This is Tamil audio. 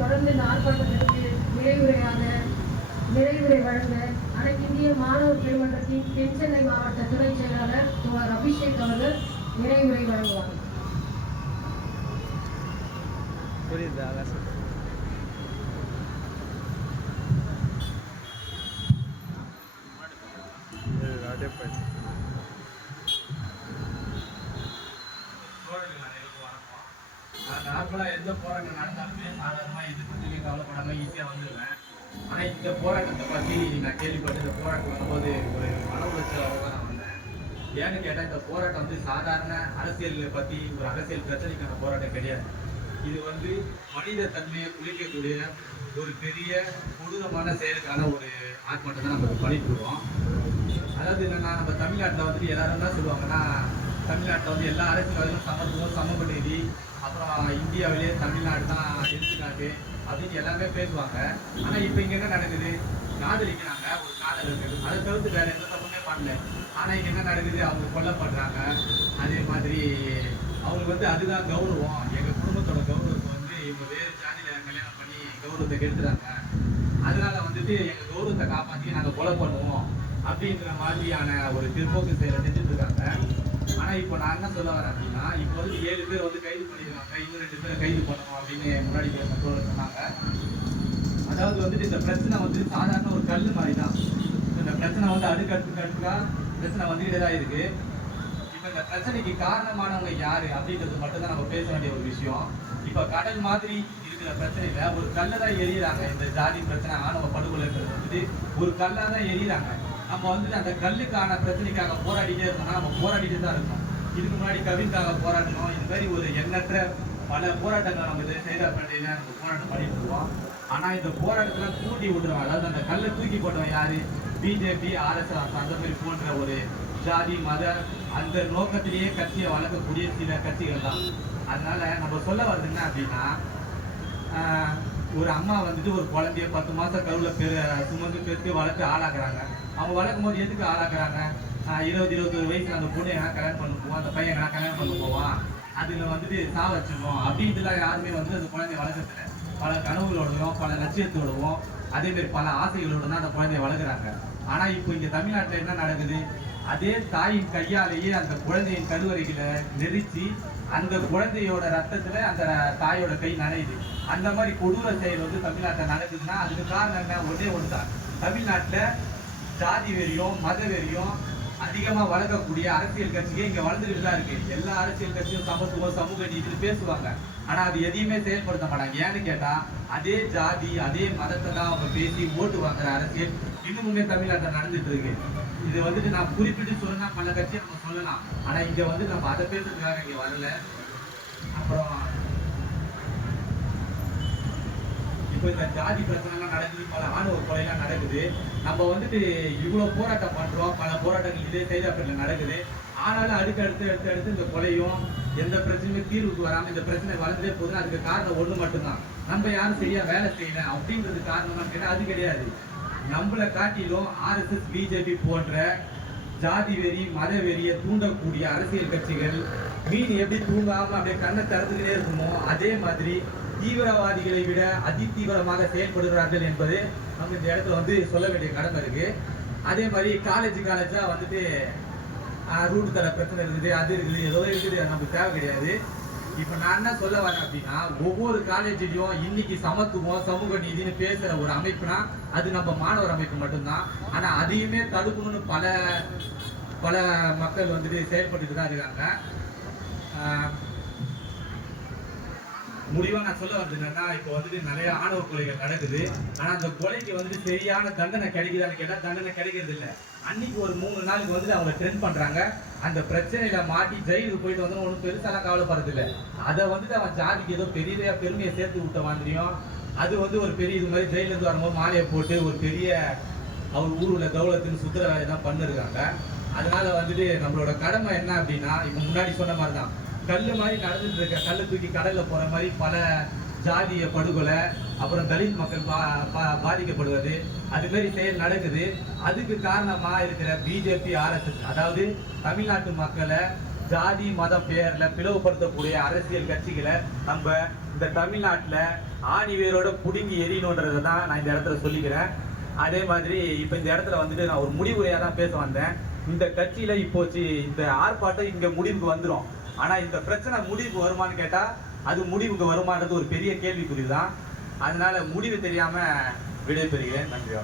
தொடர்ந்து இந்த ஆர்ப்பாட்டத்திற்கு நிறைவுரை வழங்க அனைத்து இந்திய மாணவர் பெருமன்றத்தின் தென்சென்னை மாவட்ட துணை செயலாளர் தோழர் அபிஷேக் அவர்கள் நிறைவுரை வழங்குவார். நார்மலாக எந்த போராட்டம் நடந்தாலுமே சாதாரணமாக இது பற்றி கவலைப்படாமல் ஈஸியாக வந்துடுவேன். ஆனால் இந்த போராட்டத்தை பற்றி நான் கேள்விப்பட்டு இந்த போராட்டம் வரும்போது ஒரு மன உளைச்சலாக தான் நான் வந்தேன். ஏன்னு கேட்டால் இந்த போராட்டம் வந்து சாதாரண அரசியலை பற்றி ஒரு அரசியல் பிரச்சனைக்கான போராட்டம் கிடையாது. இது வந்து மனித தன்மையை குளிக்கக்கூடிய ஒரு பெரிய கொடூரமான செயலுக்கான ஒரு ஆர்ப்பாட்டம் தான் நம்ம பண்ணிட்டுருக்கோம். அதாவது என்னென்னா, நம்ம தமிழ்நாட்டில் வந்துட்டு எல்லாரும் என்ன சொல்லுவாங்கன்னா, தமிழ்நாட்டில் வந்து எல்லா அரசியல்வாதிகளும் சமத்துவம் சமூக நீதி, அப்புறம் இந்தியாவிலேயே தமிழ்நாடு தான் எடுத்துக்காட்டு அப்படின்னு எல்லாமே பேசுவாங்க. ஆனால் இப்போ இங்கே என்ன நடக்குது, காதலிக்கிறாங்க, ஒரு காதல் இருக்குது, அதை தவிர்த்து வேறு எந்த தப்புமே பண்ணல. ஆனால் இங்கே என்ன நடக்குது, அவங்க கொல்லப்படுறாங்க. அதே மாதிரி அவங்களுக்கு வந்து அதுதான் கௌரவம், எங்கள் குடும்பத்தோட கௌரவத்தை வந்து இவங்க வேறு ஜாதியில் கல்யாணம் பண்ணி கௌரவத்தை கெடுத்துறாங்க, அதனால வந்துட்டு எங்கள் கௌரவத்தை காப்பாற்றி நாங்கள் கொலை பண்ணுவோம் அப்படின்ற மாதிரியான ஒரு பிற்போக்கு செயலை செஞ்சுட்டு இருக்காங்க. ஆனால் இப்போ நான் என்ன சொல்ல வரேன் அப்படின்னா, இப்போ வந்து 7 பேர் வந்து கைது பண்ணிடுவாங்க, இன்னும் 2 பேரை கைது பண்ணணும் அப்படின்னு முன்னாடி மற்றவர்கள் சொன்னாங்க. அதாவது வந்துட்டு இந்த பிரச்சனை வந்து சாதாரண ஒரு கல் மாதிரி தான். இந்த பிரச்சனை வந்து அடுக்கடுக்கா பிரச்சனை வந்துக்கிட்டே தான் இருக்கு. இப்போ இந்த பிரச்சனைக்கு காரணமானவங்க யாரு அப்படின்றது மட்டும்தான் நம்ம பேச வேண்டிய ஒரு விஷயம். இப்போ கடல் மாதிரி இருக்கிற பிரச்சனையில ஒரு கல்லை தான் எரியிறாங்க. இந்த ஜாதி பிரச்சனை, ஆணவ படுகொலைன்றது வந்துட்டு ஒரு கல்லாக தான் எரியிறாங்க. நம்ம வந்துட்டு அந்த கல்லுக்கான பிரச்சனைக்காக போராடிட்டே இருக்கோம்னா நம்ம போராடிட்டு தான் இருக்கோம். இதுக்கு முன்னாடி கவின்காக போராடணும், இது மாதிரி ஒரு எண்ணற்ற பல போராட்டங்கள் நம்ம இதை செய்தப்பட்டினா நம்ம போராட்டம் பண்ணிட்டு இருக்கோம். ஆனால் இந்த போராட்டத்தில் தூண்டி விட்டுருவோம். அதாவது அந்த கல்லை தூக்கி போட்டவன் யாரு, பிஜேபி, ஆர்எஸ்எஸ் அந்த மாதிரி போன்ற ஒரு ஜாதி மத அந்த நோக்கத்திலேயே கட்சியை வளர்க்கக்கூடிய சில கட்சிகள் தான். அதனால நம்ம சொல்ல வருது என்ன அப்படின்னா, ஒரு அம்மா வந்துட்டு ஒரு குழந்தைய 10 மாதம் கருவில் சுமந்து பெற்று வளர்த்து ஆளாக்குறாங்க. அவங்க வளர்க்கும் போது எதுக்கு ஆளாக்குறாங்க, 20-21 வயசுல அந்த பொண்ணு எங்கன்னா கல்யாணம் பண்ண போவான், அந்த பையன் எங்கன்னா கல்யாணம் பண்ண போவான், அதில் வந்துட்டு சாவச்சிடணும் அப்படின்ட்டுலாம் யாருமே வந்து அந்த குழந்தைய வளர்க்கறதில்ல. பல கனவுகளோடவும் பல லட்சியத்தோடவும் அதேமாரி பல ஆசைகளோட தான் அந்த குழந்தைய வளர்க்குறாங்க. ஆனால் இப்போ இங்கே தமிழ்நாட்டில் என்ன நடக்குது, அதே தாயின் கையாலேயே அந்த குழந்தையின் கருவறைகளை நெரிச்சு அந்த குழந்தையோட ரத்தத்தில் அந்த தாயோட கை நனையுது. அந்த மாதிரி கொடூர செயல் வந்து தமிழ்நாட்டில் நடக்குதுன்னா அதுக்கு காரணம் என்ன, ஒன்றே ஒன்று தான். தமிழ்நாட்டில் ஜாதி வெறியும் மத வெறியும் அதிகமாக வளர்க்கக்கூடிய அரசியல் கட்சியே இங்கே வளர்ந்துக்கிட்டு தான் இருக்குது. எல்லா அரசியல் கட்சியும் சமத்துவம் சமூக நீதினு பேசுவாங்க, ஆனால் அது எதையுமே செயல்படுத்த மாட்டாங்க. ஏன்னு கேட்டால் அதே ஜாதி அதே மதத்தை தான் அவங்க பேசி ஓட்டு வாங்குற அரசியல் இன்னுமுமே தமிழ்நாட்டில் நடந்துட்டு இருக்கு. இது வந்துட்டு நான் குறிப்பிட்டு சொல்லலாம், பல கட்சியை நம்ம சொல்லலாம், ஆனால் இங்கே வந்து நம்ம அதை பேசுறதுக்காக இங்கே வரல. அப்புறம் இப்போ இந்த ஜாதி பிரச்சனைலாம் நடக்குது, பல ஆணவ கொலைலாம் நடக்குது. நம்ம வந்துட்டு இவ்வளோ போராட்டம் பண்ணுறோம், பல போராட்டங்கள் இதே சைதாப்பேட்டில் நடக்குது. ஆனாலும் அடுத்து இந்த கொலையும் எந்த பிரச்சனையும் தீர்வுக்கு வராமல் இந்த பிரச்சனை வளர்ந்தே போகுதுன்னா அதுக்கு காரணம் ஒன்று மட்டும்தான், நம்ம யாரும் வேலை செய்யல அப்படின்றது காரணமானு கேட்டால் அது கிடையாது. நம்மளை காட்டிலும் ஆர்எஸ்எஸ் பிஜேபி போன்ற ஜாதி வெறி மத வெறியை தூண்டக்கூடிய அரசியல் கட்சிகள் மீன் எப்படி தூங்காமல் அப்படியே கண்ணை திறந்துக்கிட்டே இருக்குமோ அதே மாதிரி தீவிரவாதிகளை விட அதிதீவிரமாக செயல்படுகிறார்கள் என்பது நம்ம இந்த இடத்துல வந்து சொல்ல வேண்டிய கடமை இருக்கு. அதே மாதிரி காலேஜா வந்துட்டு ரூட் தர பிரச்சனை இருக்குது, அது இருக்குது, ஏதோ இருக்குது, நமக்கு தேவை கிடையாது. இப்போ நான் என்ன சொல்ல வரேன் அப்படின்னா, ஒவ்வொரு காலேஜ்லையும் இன்னைக்கு சமத்துவம் சமூக நீதினு பேசுகிற ஒரு அமைப்புனா அது நம்ம மாணவர் அமைப்பு மட்டும்தான். ஆனால் அதையுமே தடுக்கணும்னு பல மக்கள் வந்துட்டு செயல்பட்டு தான் இருக்காங்க. முடிவாக நான் சொல்ல வந்தது என்னன்னா, இப்போ வந்துட்டு நிறைய ஆணவ கொலைகள் நடக்குது. ஆனால் அந்த கொலைக்கு வந்துட்டு சரியான தண்டனை கிடைக்குதான்னு கேட்டால் தண்டனை கிடைக்கிறது இல்லை. அன்னைக்கு ஒரு 3 நாளுக்கு வந்துட்டு அவங்க ட்ரெண்ட் பண்ணுறாங்க. அந்த பிரச்சனையில மாட்டி ஜெயிலுக்கு போயிட்டு வந்து ஒன்றும் பெருசாலாம் கவலைப்படுறது இல்லை. அதை வந்துட்டு அவன் ஜாதிக்கு ஏதோ பெரிய பெருமையை சேர்த்து விட்ட மாதிரியும் அது வந்து ஒரு பெரிய இது மாதிரி ஜெயிலேருந்து வரும்போது மாலையை போட்டு ஒரு பெரிய அவர் ஊரில் தௌலத்துன்னு சுற்றுற வேலை தான் பண்ணிருக்காங்க. அதனால வந்துட்டு நம்மளோட கடமை என்ன அப்படின்னா, இப்போ முன்னாடி சொன்ன மாதிரி தான் கல் மாதிரி நடந்துட்டு இருக்க கல்லை தூக்கி கடலில் போகிற மாதிரி பல ஜாதிய படுகொலை, அப்புறம் தலித் மக்கள் பாதிக்கப்படுவது, அதுமாரி செயல் நடக்குது. அதுக்கு காரணமாக இருக்கிற பிஜேபி ஆர்எஸ்எஸ், அதாவது தமிழ்நாட்டு மக்களை ஜாதி மத பெயர்ல பிளவுபடுத்தக்கூடிய அரசியல் கட்சிகளை நம்ம இந்த தமிழ்நாட்டில் ஆணி வேரோட புடுங்கி எறியணுன்றதை தான் நான் இந்த இடத்துல சொல்லிக்கிறேன். அதே மாதிரி இப்போ இந்த இடத்துல வந்துட்டு நான் ஒரு முடிவுரையாக தான் பேச வந்தேன். இந்த கட்சியில இப்போச்சு இந்த ஆர்ப்பாட்டம் இங்க முடிவுக்கு வந்துடும். ஆனா இந்த பிரச்சனை முடிவுக்கு வருமானு கேட்டா அது முடிவுக்கு வருமானது ஒரு பெரிய கேள்விக்குறி தான். அதனால முடிவு தெரியாம விடைபெறுகிறேன். நன்றி.